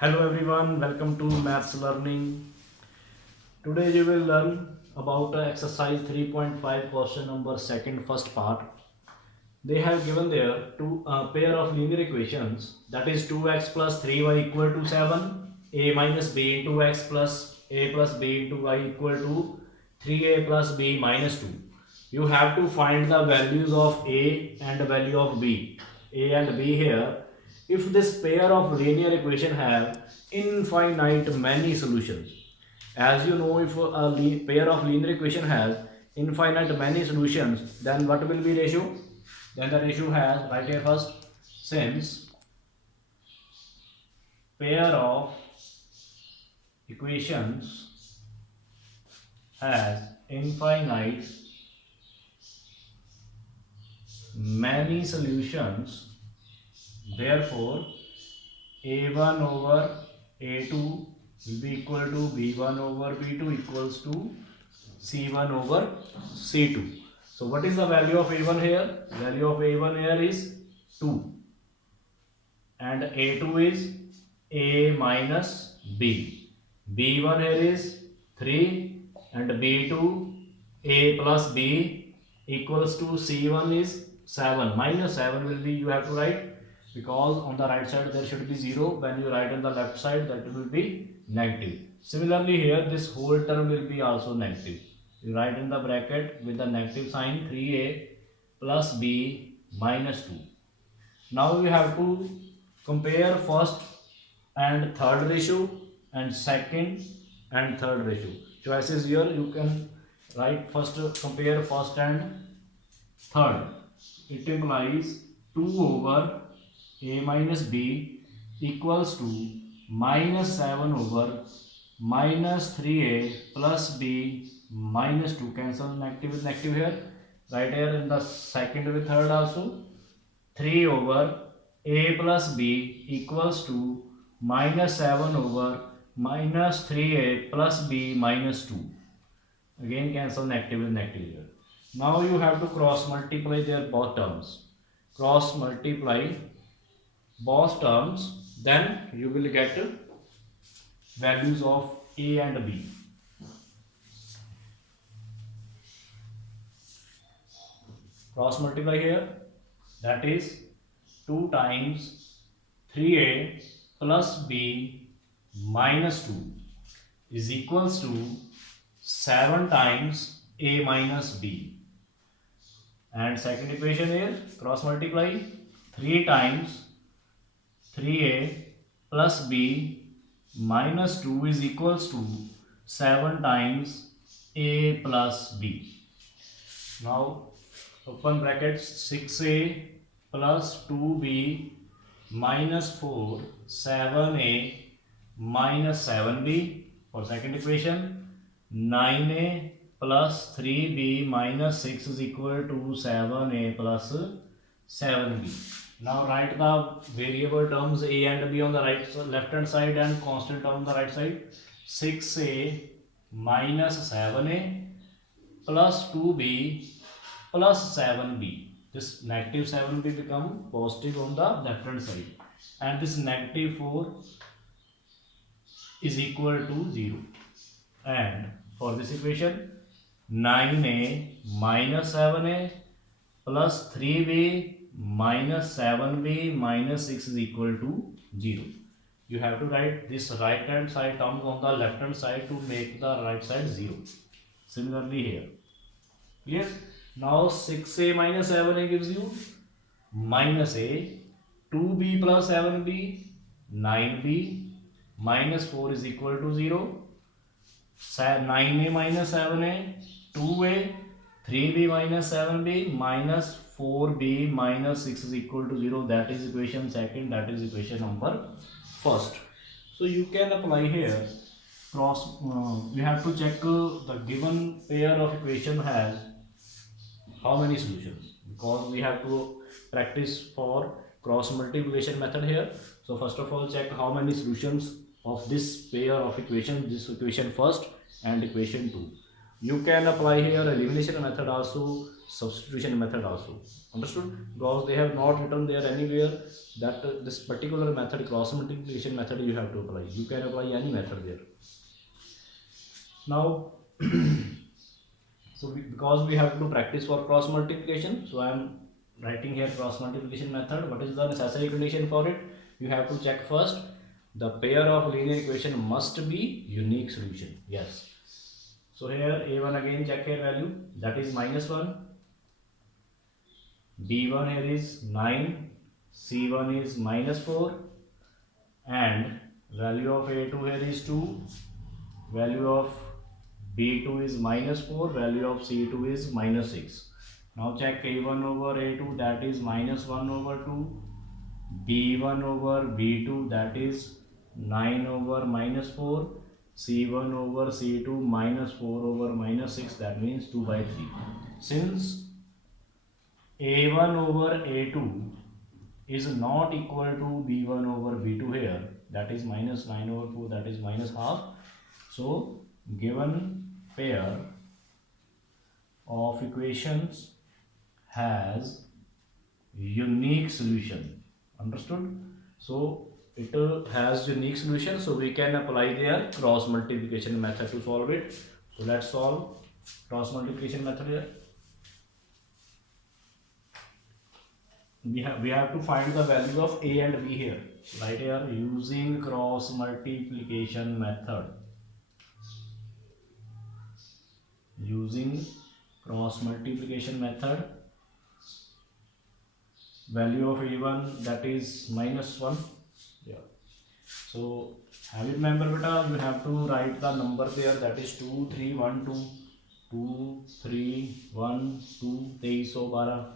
Hello everyone, welcome to Maths Learning. Today you will learn about exercise 3.5 question number second first part. They have given there two pair of linear equations, that is 2x plus 3y equal to 7, a minus b into x plus a plus b into y equal to 3a plus b minus 2. You have to find the values of a and the value of b. A and b here. If this pair of linear equation have infinite many solutions, as you know, if a pair of linear equation has infinite many solutions, then what will be ratio? Then the ratio has, right here first, since pair of equations has infinite many solutions, therefore a1 over a2 will be equal to b1 over b2 equals to c1 over c2. So what is the value of a1 here? Value of a1 here is 2 and a2 is a minus b. b1 here is 3 and b2 a plus b equals to c1 is 7. Minus 7 will be, you have to write, because on the right side there should be 0. When you write on the left side, that will be negative. Similarly here, this whole term will be also negative. You write in the bracket with the negative sign 3a plus b minus 2. Now you have to compare first and third ratio and second and third ratio. Choices here, you can write first, compare first and third. It implies 2 over a minus b equals to minus 7 over minus 3a plus b minus 2. Cancel negative with negative here. Right here in the second with third also. 3 over a plus b equals to minus 7 over minus 3a plus b minus 2. Again cancel negative with negative here. Now you have to cross multiply their both terms. Cross multiply both terms, then you will get values of a and b. Cross multiply here, that is 2 times 3a plus b minus 2 is equals to 7 times a minus b. And second equation here, cross multiply 3 times 3a plus b minus 2 is equals to 7 times a plus b. Now open brackets, 6a plus 2b minus 4, 7a minus 7b. For second equation, 9a plus 3b minus 6 is equal to 7a plus 7b. Now write the variable terms a and b on the left hand side and constant term on the right side. 6a minus 7a plus 2b plus 7b. This negative 7b become positive on the left hand side, and this negative 4 is equal to 0. And for this equation, 9a minus 7a plus 3b minus 7b minus 6 is equal to 0. You have to write this right hand side terms on the left hand side to make the right side 0. Similarly here. Clear? Now 6a minus 7a gives you minus a, 2b plus 7b, 9b, minus 4 is equal to 0. 9a minus 7a, 2a, 3b minus 7b, minus 4b minus 6 is equal to 0. That is equation second, that is equation number first. So you can apply here cross, we have to check the given pair of equation has how many solutions, because we have to practice for cross multiplication method here. So first of all, check how many solutions of this pair of equation, this equation first and equation 2. You can apply here elimination method also, substitution method also. Understood? Because they have not written there anywhere that this particular method, cross multiplication method, you have to apply. You can apply any method there. Now, because we have to practice for cross multiplication, so I am writing here cross multiplication method. What is the necessary condition for it? You have to check first. The pair of linear equation must be unique solution. Yes. So here a1 again check here value, that is -1. b1 here is 9. c1 is -4. And value of a2 here is 2. Value of b2 is -4. Value of c2 is -6. Now check a1 over a2, that is -1 over 2. b1 over b2, that is 9 over -4. c1 over c2 -4 over -6, that means 2 by 3. Since a1 over a2 is not equal to b1 over b2 here, that is -9 over 4, that is minus half. So given pair of equations has unique solution. Understood? So it has unique solution, so we can apply their cross multiplication method to solve it. So let's solve cross multiplication method here. We have to find the value of a and b here. Right here, using cross multiplication method. Using cross multiplication method, value of a1, that is -1. Yeah. So have you remember beta, you have to write the number there, that is 2 3 1 2 2 3 1 2 23 so 12.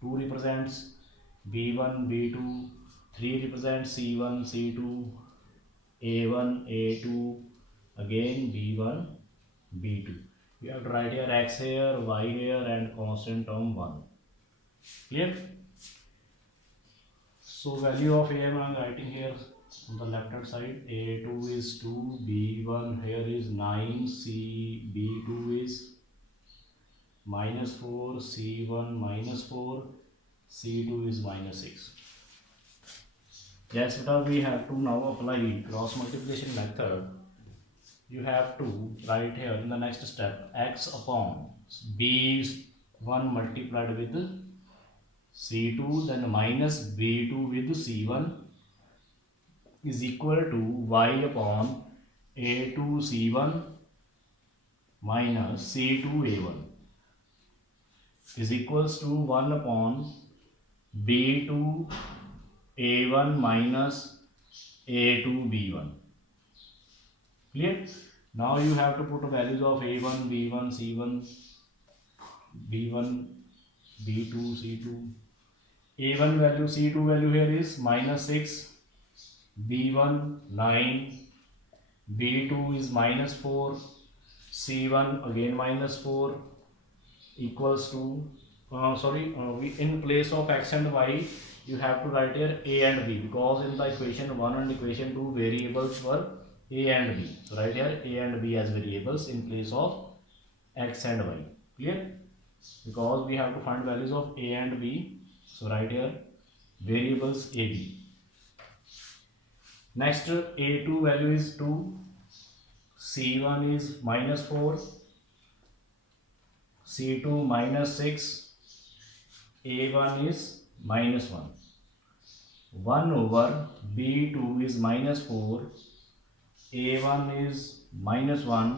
2 represents b1 b2, 3 represents c1 c2, a1 a2, again b1 b2. You have to write here x here, y here, and constant term 1. Clear? So value of a I am writing here on the left hand side. a2 is 2, b1 here is 9, c b2 is -4, c1 -4, c2 is -6. Yes, because we have to now apply cross multiplication method. You have to write here in the next step x upon b1 multiplied with c2, then minus b2 with c1 is equal to y upon a2 c1 minus c2 a1 is equals to 1 upon b2 a1 minus a2 b1. Clear? Now you have to put values of a1 b1 c1 b1 b2 c2. a1 value, c2 value here is -6, b1 9, b2 is -4, c1 again -4 equals to we in place of x and y you have to write here a and b, because in the equation 1 and equation 2 variables were a and b. So write here a and b as variables in place of x and y. Clear? Because we have to find values of a and b, so write here variables a b. Next, a2 value is 2, c1 is -4, c2 -6, a1 is -1. 1 over b2 is -4, a1 is -1,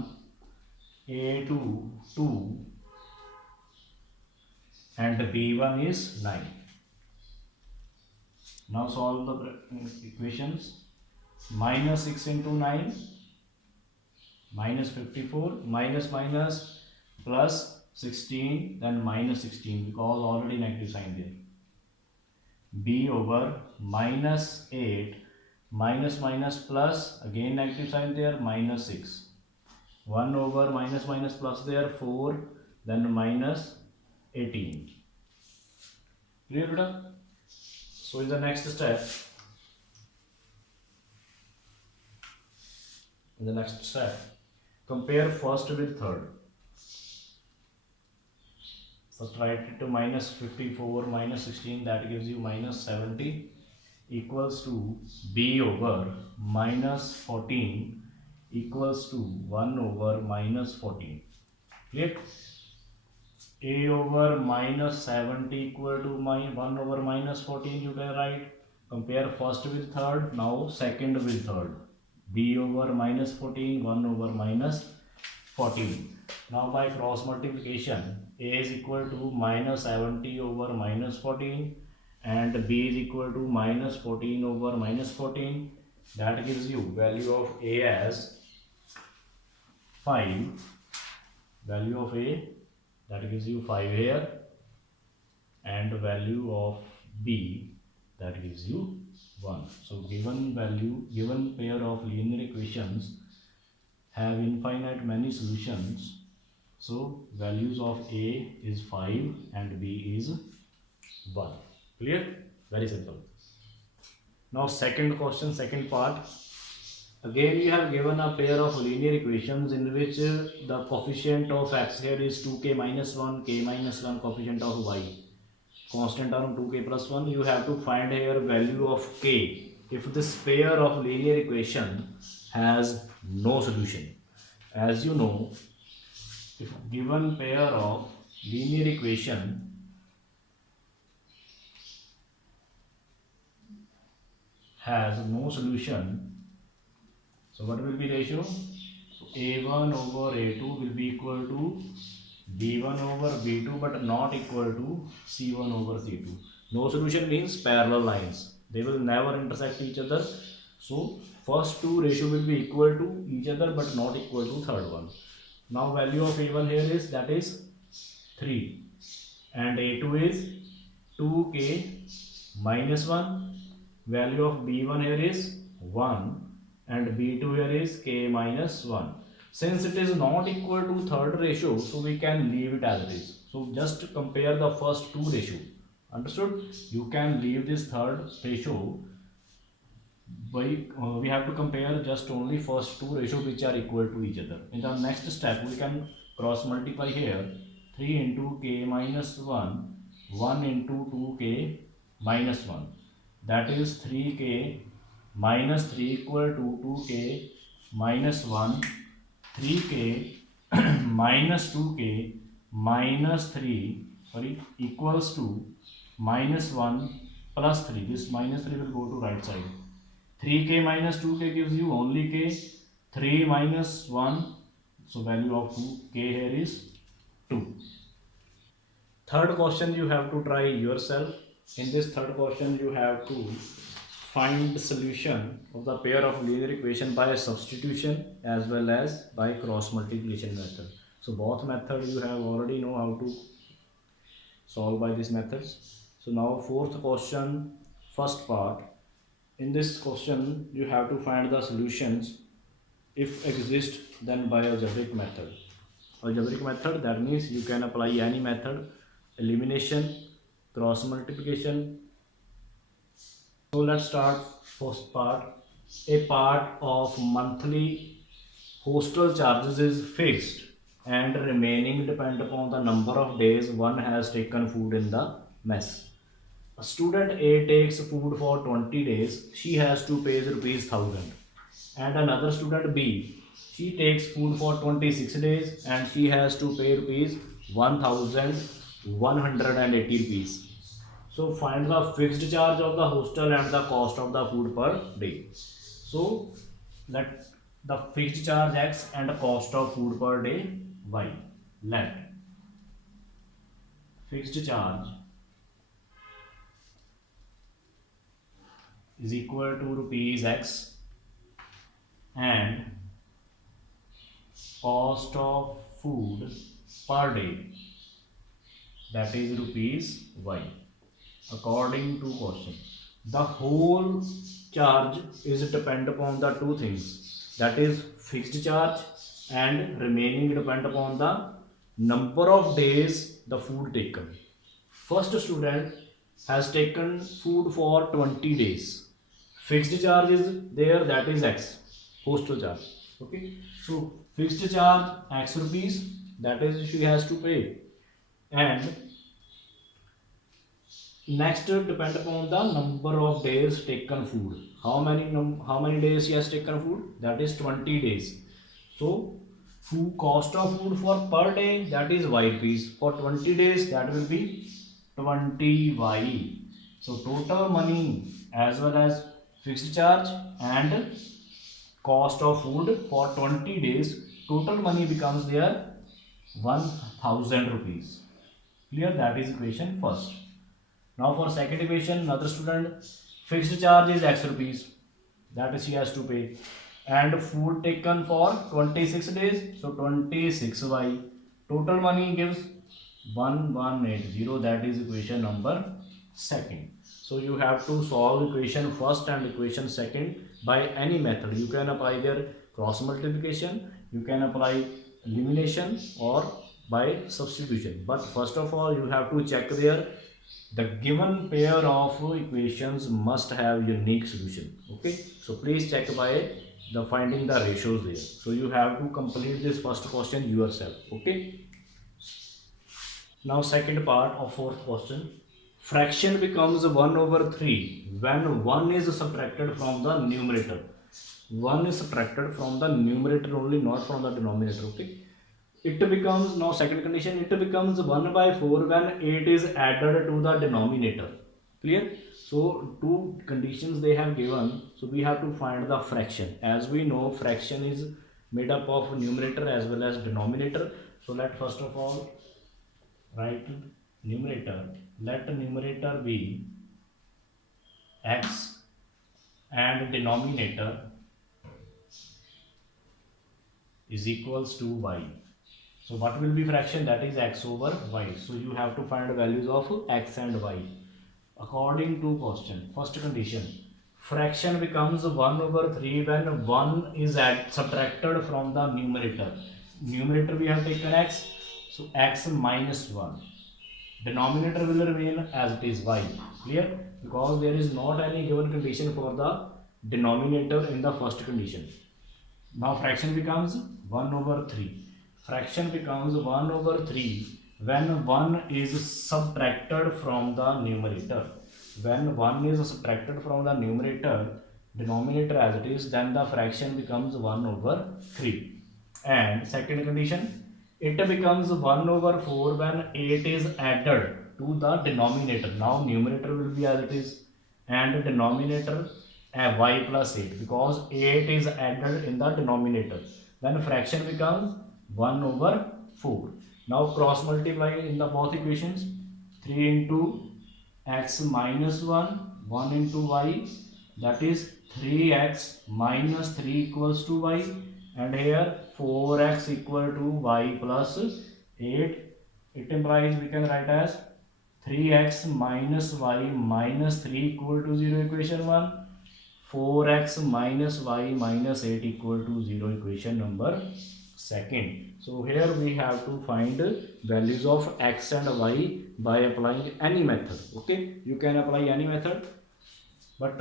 a2 2, and b1 is 9. Now solve the equations. -6 into 9 -54, minus minus plus 16, then -16, because already negative sign there. b over -8 minus minus plus, again negative sign there, -6. 1 over minus minus plus there, 4, then -18. Clear beta? So in the next step, compare first with third. First write it to minus 54 minus 16, that gives you minus 70 equals to b over minus 14 equals to 1 over minus 14. Clear? A over minus 70 equal to 1 over minus 14, you can write. Compare first with third, now second with third. B over minus 14, 1 over minus 14. Now by cross multiplication, A is equal to minus 70 over minus 14 and B is equal to minus 14 over minus 14. That gives you value of A as 5. Value of A, that gives you 5 here, and value of B, that gives you 1. So given pair of linear equations have infinite many solutions. So values of A is 5 and B is 1. Clear? Very simple. Now second question, second part. Again you have given a pair of linear equations in which the coefficient of x here is 2k minus 1, k minus 1, coefficient of y. Constant term 2k plus 1. You have to find here value of k if this pair of linear equation has no solution. As you know, if given pair of linear equation has no solution, so what will be ratio? So a1 over a2 will be equal to b1 over b2 but not equal to c1 over c2. No solution means parallel lines, they will never intersect each other. So first two ratio will be equal to each other but not equal to third one. Now value of a1 here is, that is 3 and a2 is 2k minus 1. Value of b1 here is 1 and b2 here is k minus 1. Since it is not equal to third ratio, so we can leave it as it is. So just compare the first two ratio. Understood? You can leave this third ratio by we have to compare just only first two ratios which are equal to each other. In the next step we can cross multiply here. 3 into k minus 1, 1 into 2k minus 1, that is 3k minus 3 equal to 2k minus 1, 3k minus 2k minus 3 equals to minus 1 plus 3. This minus 3 will go to right side. 3k minus 2k gives you only k. 3 minus 1, so value of 2k here is 2. Third question you have to try yourself. In this third question you have to find the solution of the pair of linear equation by substitution as well as by cross multiplication method. So both methods you have already know how to solve by these methods. So now fourth question, first part. In this question you have to find the solutions if exist then by algebraic method. Algebraic method, that means you can apply any method: elimination, cross multiplication. So let's start first part. A part of monthly hostel charges is fixed and remaining depend upon the number of days one has taken food in the mess. A student A takes food for 20 days, she has to pay rupees 1000. And another student B, she takes food for 26 days and she has to pay rupees 1180 rupees. So find the fixed charge of the hostel and the cost of the food per day. So let the fixed charge x and the cost of food per day y. Let fixed charge is equal to rupees x and cost of food per day, that is rupees y. According to question, the whole charge is depend upon the two things, that is fixed charge and remaining depend upon the number of days the food taken. First student has taken food for 20 days. Fixed charge is there, that is x, hostel charge. Okay, so fixed charge x rupees, that is she has to pay, and Next, depend upon the number of days taken food. How many days he has taken food? That is 20 days. So food cost of food for per day, that is y rupees. For 20 days, that will be 20y. So total money as well as fixed charge and cost of food for 20 days, total money becomes there 1000 rupees. Clear? That is equation first. Now for second equation, another student, fixed charge is x rupees, that is he has to pay, and food taken for 26 days, so 26y. Total money gives 1180, that is equation number second. So you have to solve equation first and equation second by any method. You can apply their cross multiplication, you can apply elimination, or by substitution. But first of all, you have to check their the given pair of equations must have unique solution. Okay, so please check by the finding the ratios there. So you have to complete this first question yourself. Okay, now second part of fourth question. Fraction becomes 1 over 3 when 1 is subtracted from the numerator. 1 is subtracted from the numerator only, not from the denominator. Okay, it becomes, now second condition, it becomes 1 by 4 when 8 is added to the denominator. Clear? So two conditions they have given, so we have to find the fraction. As we know, fraction is made up of numerator as well as denominator. So let first of all write numerator. Let numerator be x and denominator is equals to y. So what will be fraction? That is x over y. So you have to find values of x and y. According to question, first condition, fraction becomes 1 over 3 when 1 is subtracted from the numerator. Numerator we have taken x, so x minus 1. Denominator will remain as it is y. Clear? Because there is not any given condition for the denominator in the first condition. Now fraction becomes 1 over 3. Fraction becomes 1 over 3 when 1 is subtracted from the numerator. When 1 is subtracted from the numerator, denominator as it is, then the fraction becomes 1 over 3. And second condition, it becomes 1 over 4 when 8 is added to the denominator. Now numerator will be as it is and denominator y plus 8, because 8 is added in the denominator. Then fraction becomes 1 over 4. Now cross multiply in the both equations. 3 into x minus 1, 1 into y, that is 3x minus 3 equals to y, and here 4x equal to y plus 8. It implies we can write as 3x minus y minus 3 equal to 0, equation 1. 4x minus y minus 8 equal to 0, equation number second. So here we have to find values of x and y by applying any method. Okay, you can apply any method, but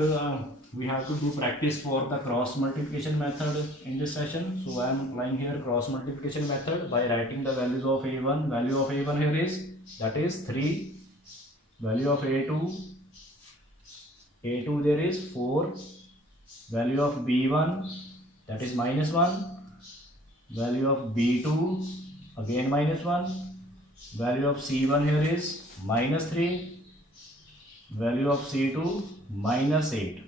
we have to do practice for the cross multiplication method in this session. So I am applying here cross multiplication method by writing the values of a1. Value of a1 here is, that is 3. Value of a2 there is 4. Value of b1, that is minus 1. Value of b2, again minus 1. Value of c1 here is minus 3. Value of c2 minus 8.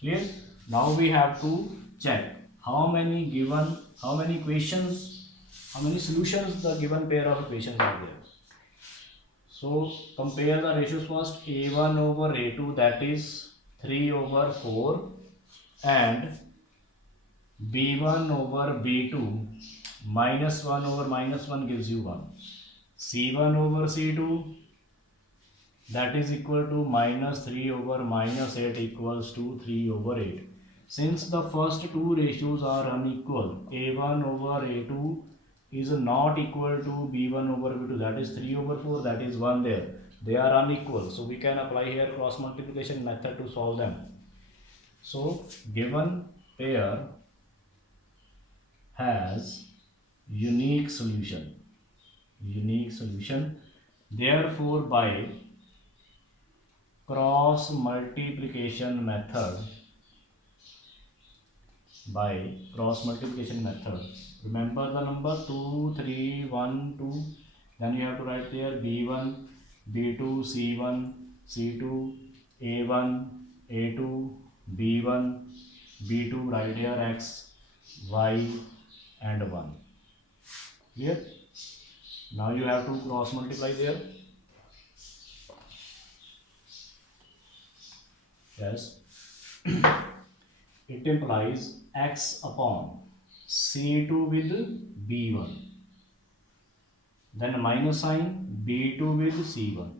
Clear? Now we have to check how many equations, how many solutions the given pair of equations are there. So compare the ratios first. a1 over a2, that is 3 over 4, and b1 over b2, minus 1 over minus 1 gives you 1. c1 over c2, that is equal to minus 3 over minus 8 equals to 3 over 8. Since the first two ratios are unequal, a1 over a2 is not equal to b1 over b2, that is 3 over 4, that is 1 there. They are unequal, so we can apply here cross multiplication method to solve them. So given pair has unique solution. Therefore by cross multiplication method by cross multiplication method. Remember the number 2, 3, 1, 2. Then you have to write there b1, b2, c1, c2, a1, a2, b1, b2. Write here x, y, and 1. Clear? Now you have to cross multiply there. Yes. It implies x upon c2 with b1, then minus sign b2 with c1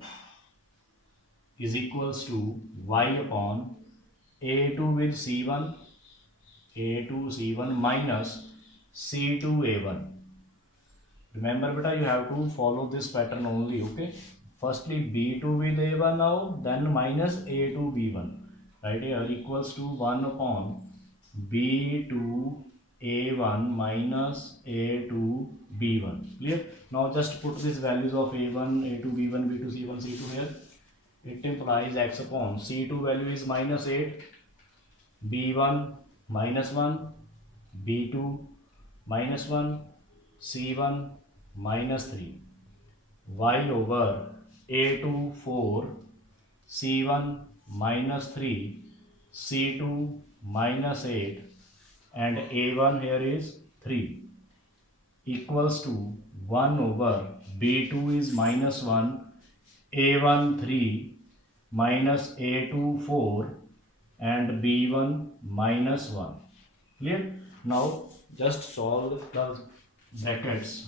is equals to y upon a2 with c1, a2 c1 minus c2 a1. Remember beta, you have to follow this pattern only, okay? Firstly b2 with a1 now, then minus a2 b1. Right here equals to 1 upon b2 a1 minus a2 b1. Clear? Now just put these values of a1, a2, b1, b2, c1, c2 here. It implies x upon c2 value is minus 8, b1 minus 1, b2 minus 1, c1 minus 3, y over a2 4, c1 minus 3, c2 minus 8, and a1 here is 3 equals to 1 over b2 is minus 1, a1 3 minus a2 4, and b1 minus 1. Clear? Now just solve the brackets.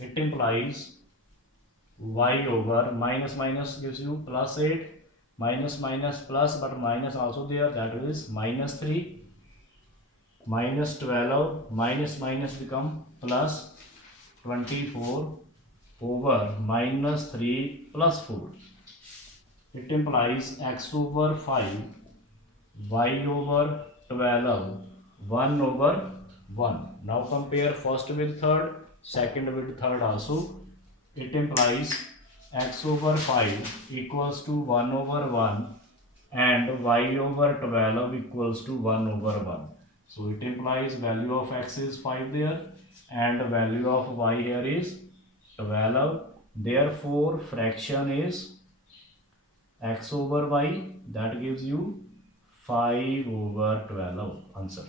It implies y over minus minus gives you plus 8, minus minus plus, but minus also there, that is minus 3, minus 12, minus minus become plus 24 over minus 3 plus 4. It implies x over 5, y over 12, 1 over 1. Now compare first with third, second with third also. It implies x over 5 equals to 1 over 1 and y over 12 equals to 1 over 1. So it implies value of x is 5 there and value of y here is 12. Therefore fraction is x over y, that gives you 5 over 12. Answer.